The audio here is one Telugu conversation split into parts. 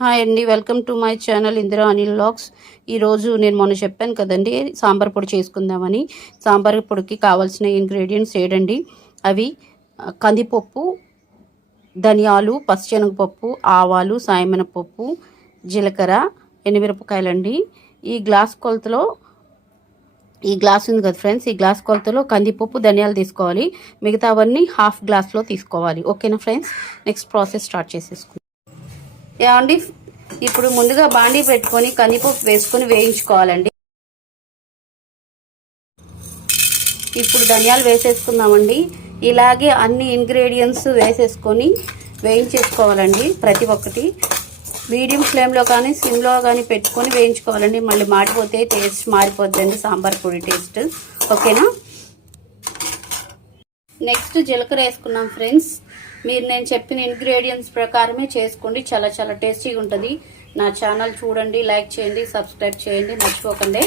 హాయ్ అండి. Welcome to my channel Indira Anil lakhs ఈరోజు నేను మొన్న చెప్పాను కదండి సాంబార్ పొడి చేసుకుందామని. సాంబార్ పొడికి కావాల్సిన ఇంగ్రీడియంట్స్ ఏడండి? అవి కందిపప్పు ధనియాలు పచ్చనగపప్పు ఆవాలు సాయమనపప్పు జీలకర్ర ఎనిమిరపకాయలండి. ఈ గ్లాస్ కొలతలో ఈ గ్లాస్ ఉంది కదా ఫ్రెండ్స్ ఈ గ్లాస్ కొలతలో కందిపప్పు ధనియాలు తీసుకోవాలి. మిగతావన్నీ హాఫ్ గ్లాస్లో తీసుకోవాలి. ఓకేనా ఫ్రెండ్స్? నెక్స్ట్ ప్రాసెస్ స్టార్ట్ చేసేసుకుందాం. ఏమండి? ఇప్పుడు ముందుగా బాండీ పెట్టుకొని కందిపప్పు వేసుకొని వేయించుకోవాలండి. ఇప్పుడు ధనియాలు వేసేసుకుందామండి. ఇలాగే అన్ని ఇంగ్రీడియంట్స్ వేసేసుకొని వేయించేసుకోవాలండి ప్రతి ఒక్కటి. మీడియం ఫ్లేమ్లో కానీ సిమ్లో కానీ పెట్టుకొని వేయించుకోవాలండి. మళ్ళీ మాడిపోతే టేస్ట్ మారిపోద్దండి సాంబార్ పొడి టేస్ట్. ఓకేనా? నెక్స్ట్ జీలకర్ర వేసుకున్నాం ఫ్రెండ్స్. మీరు నేను చెప్పిన ఇంగ్రీడియంట్స్ ప్రకారమే చేసుకోండి. చాలా చాలా టేస్టీగా ఉంటుంది. నా ఛానల్ చూడండి లైక్ చేయండి సబ్స్క్రైబ్ చేయండి మర్చిపోకండి.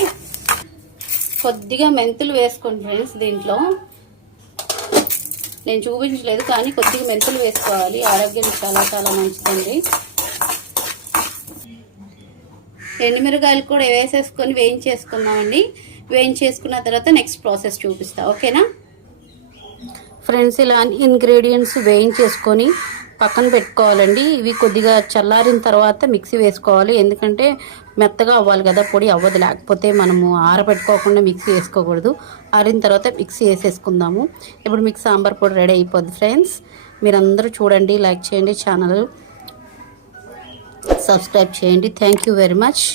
కొద్దిగా మెంతులు వేసుకోండి ఫ్రెండ్స్ దీంట్లో. నేను చూపించలేదు కానీ కొద్దిగా మెంతులు వేసుకోవాలి. ఆరోగ్యం చాలా చాలా మంచిదండి. ఎండుమిరకాయలు కూడా వేసేసుకొని వేయించేసుకున్నామండి వేయించేసుకున్న తర్వాత నెక్స్ట్ ప్రాసెస్ చూపిస్తా. ఓకేనా? ఫ్రెండ్స్ ఇలా ఇంగ్రీడియంట్స్ వేయించేసుకొని పక్కన పెట్టుకోవాలండి. ఇవి కొద్దిగా చల్లారిన తర్వాత మిక్సీ వేసుకోవాలి. ఎందుకంటే మెత్తగా అవ్వాలి కదా పొడి అవ్వదు. లేకపోతే మనము ఆరబెట్టుకోకుండా మిక్సీ వేసుకోకూడదు. ఆరిన తర్వాత మిక్సీ వేసేసుకుందాము. ఇప్పుడు మీకు సాంబార్ పొడి రెడీ అయిపోద్ది ఫ్రెండ్స్. మీరందరూ చూడండి లైక్ చేయండి ఛానల్ సబ్స్క్రైబ్ చేయండి. Thank you very much.